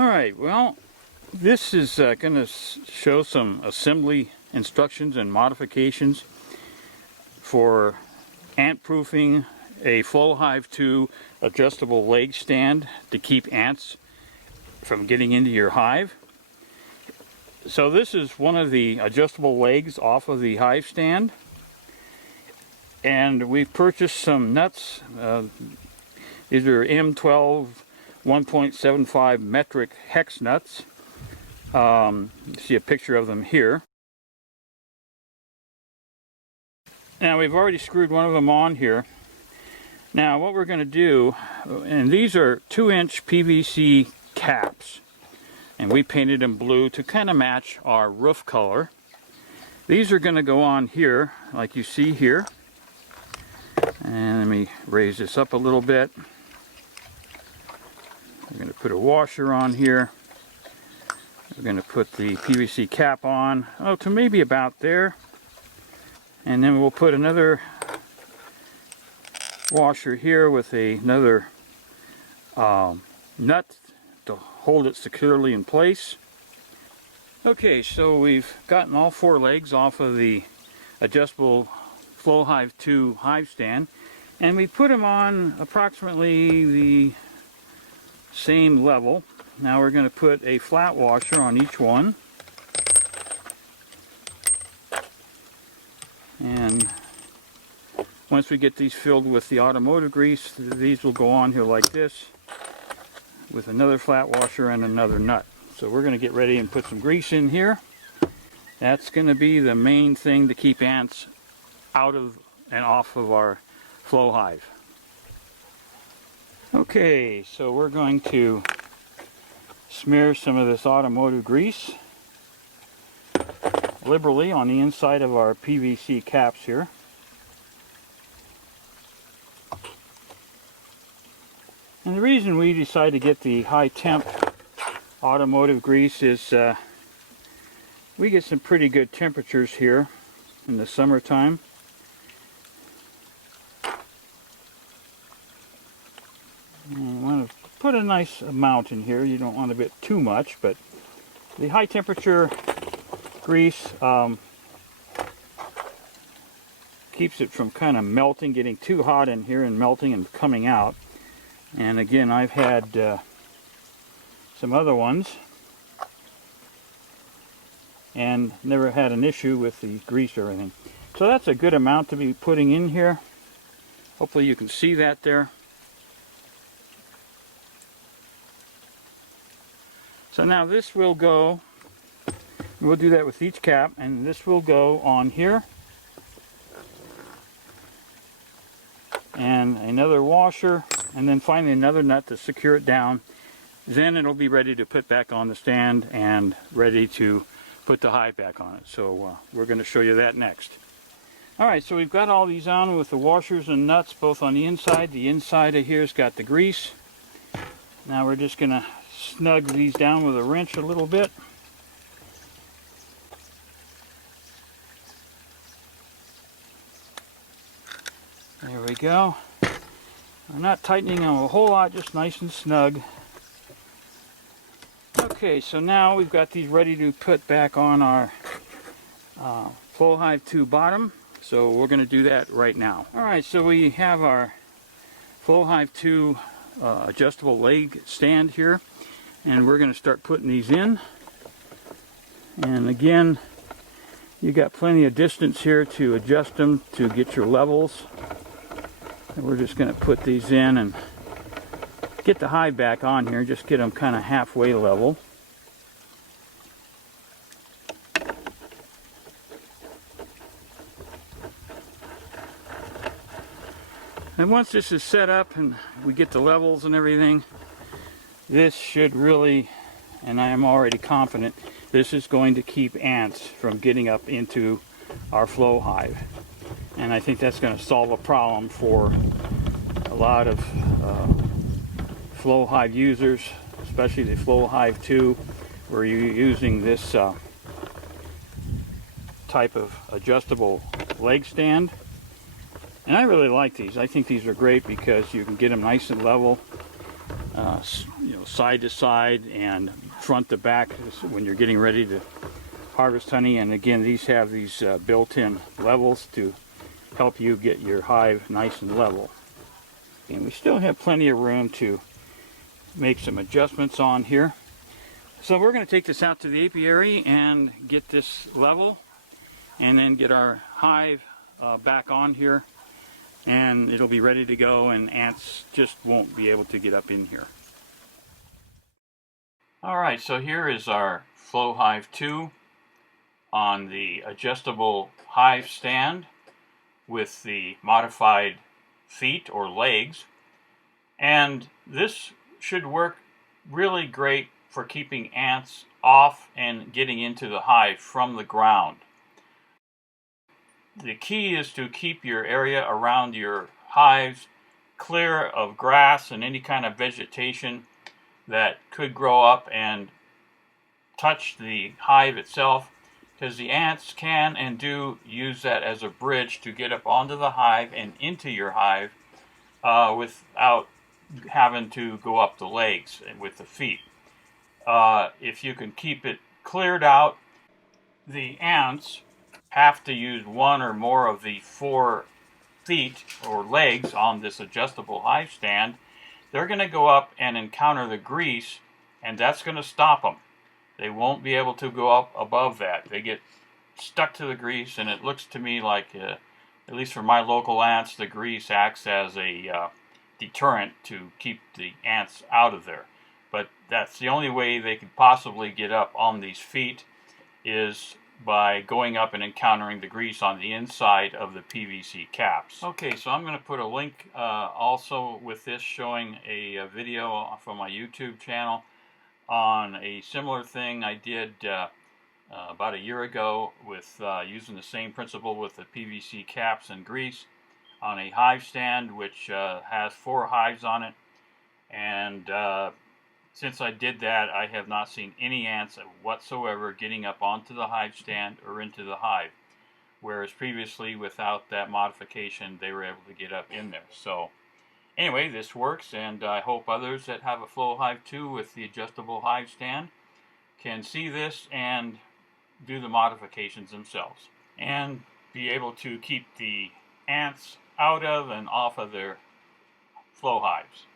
Alright, well, this is going to show some assembly instructions and modifications for ant proofing a Flow Hive 2 adjustable leg stand to keep ants from getting into your hive. So this is one of the adjustable legs off of the hive stand, and we've purchased some nuts. These are M12 1.75 metric hex nuts. You see a picture of them here. Now we've already screwed one of them on here. Now what we're going to do, and these are 2-inch PVC caps, and we painted them blue to kind of match our roof color. These are going to go on here like you see here. And let me raise this up a little bit. We're going to put a washer on here. We're going to put the PVC cap on, to maybe about there. And then we'll put another washer here with another nut to hold it securely in place. Okay, so we've gotten all 4 legs off of the adjustable Flow Hive 2 hive stand, and we put them on approximately the same level. Now we're going to put a flat washer on each one, and once we get these filled with the automotive grease, these will go on here like this with another flat washer and another nut. So we're going to get ready and put some grease in here. That's going to be the main thing to keep ants out of and off of our Flow Hive. Okay, so we're going to smear some of this automotive grease liberally on the inside of our PVC caps here. And the reason we decided to get the high temp automotive grease is we get some pretty good temperatures here in the summertime. And I want to put a nice amount in here. You don't want a bit too much, but the high temperature grease keeps it from kind of melting, getting too hot in here and melting and coming out. And again, I've had some other ones and never had an issue with the grease or anything. So that's a good amount to be putting in here. Hopefully you can see that there. So now this will go, we'll do that with each cap, and this will go on here. And another washer, and then finally another nut to secure it down. Then it'll be ready to put back on the stand and ready to put the hive back on it. So we're going to show you that next. Alright, so we've got all these on with the washers and nuts both on the inside. The inside of here's got the grease. Now we're just going to snug these down with a wrench a little bit. There we go. We're not tightening them a whole lot, just nice and snug. Okay, so now we've got these ready to put back on our Flow Hive 2 bottom. So we're going to do that right now. Alright, so we have our Flow Hive 2 adjustable leg stand here. And we're going to start putting these in. And again, you got plenty of distance here to adjust them to get your levels. And we're just going to put these in and get the hive back on here. Just get them kind of halfway level. And once this is set up and we get the levels and everything, this should really, and I am already confident, this is going to keep ants from getting up into our Flow Hive. And I think that's going to solve a problem for a lot of Flow Hive users, especially the Flow Hive 2, where you're using this type of adjustable leg stand. And I really like these. I think these are great because you can get them nice and level. side to side and front to back when you're getting ready to harvest honey. And again, these have these built-in levels to help you get your hive nice and level. And we still have plenty of room to make some adjustments on here. So we're going to take this out to the apiary and get this level, and then get our hive back on here, and it'll be ready to go, and ants just won't be able to get up in here. Alright, so here is our Flow Hive 2 on the adjustable hive stand with the modified feet or legs, and this should work really great for keeping ants off and getting into the hive from the ground. The key is to keep your area around your hives clear of grass and any kind of vegetation that could grow up and touch the hive itself, because the ants can and do use that as a bridge to get up onto the hive and into your hive without having to go up the legs with the feet. If you can keep it cleared out, the ants have to use one or more of the 4 feet or legs on this adjustable hive stand. They're going to go up and encounter the grease, and that's going to stop them. They won't be able to go up above that. They get stuck to the grease, and it looks to me like, at least for my local ants, the grease acts as a deterrent to keep the ants out of there. But that's the only way they could possibly get up on these feet, is by going up and encountering the grease on the inside of the PVC caps. Okay, so I'm going to put a link also with this, showing a video from my YouTube channel on a similar thing I did about a year ago with using the same principle with the PVC caps and grease on a hive stand which has 4 hives on it. And since I did that, I have not seen any ants whatsoever getting up onto the hive stand or into the hive, whereas previously, without that modification, they were able to get up in there. So anyway, this works, and I hope others that have a Flow Hive 2 with the adjustable hive stand can see this and do the modifications themselves, and be able to keep the ants out of and off of their flow hives.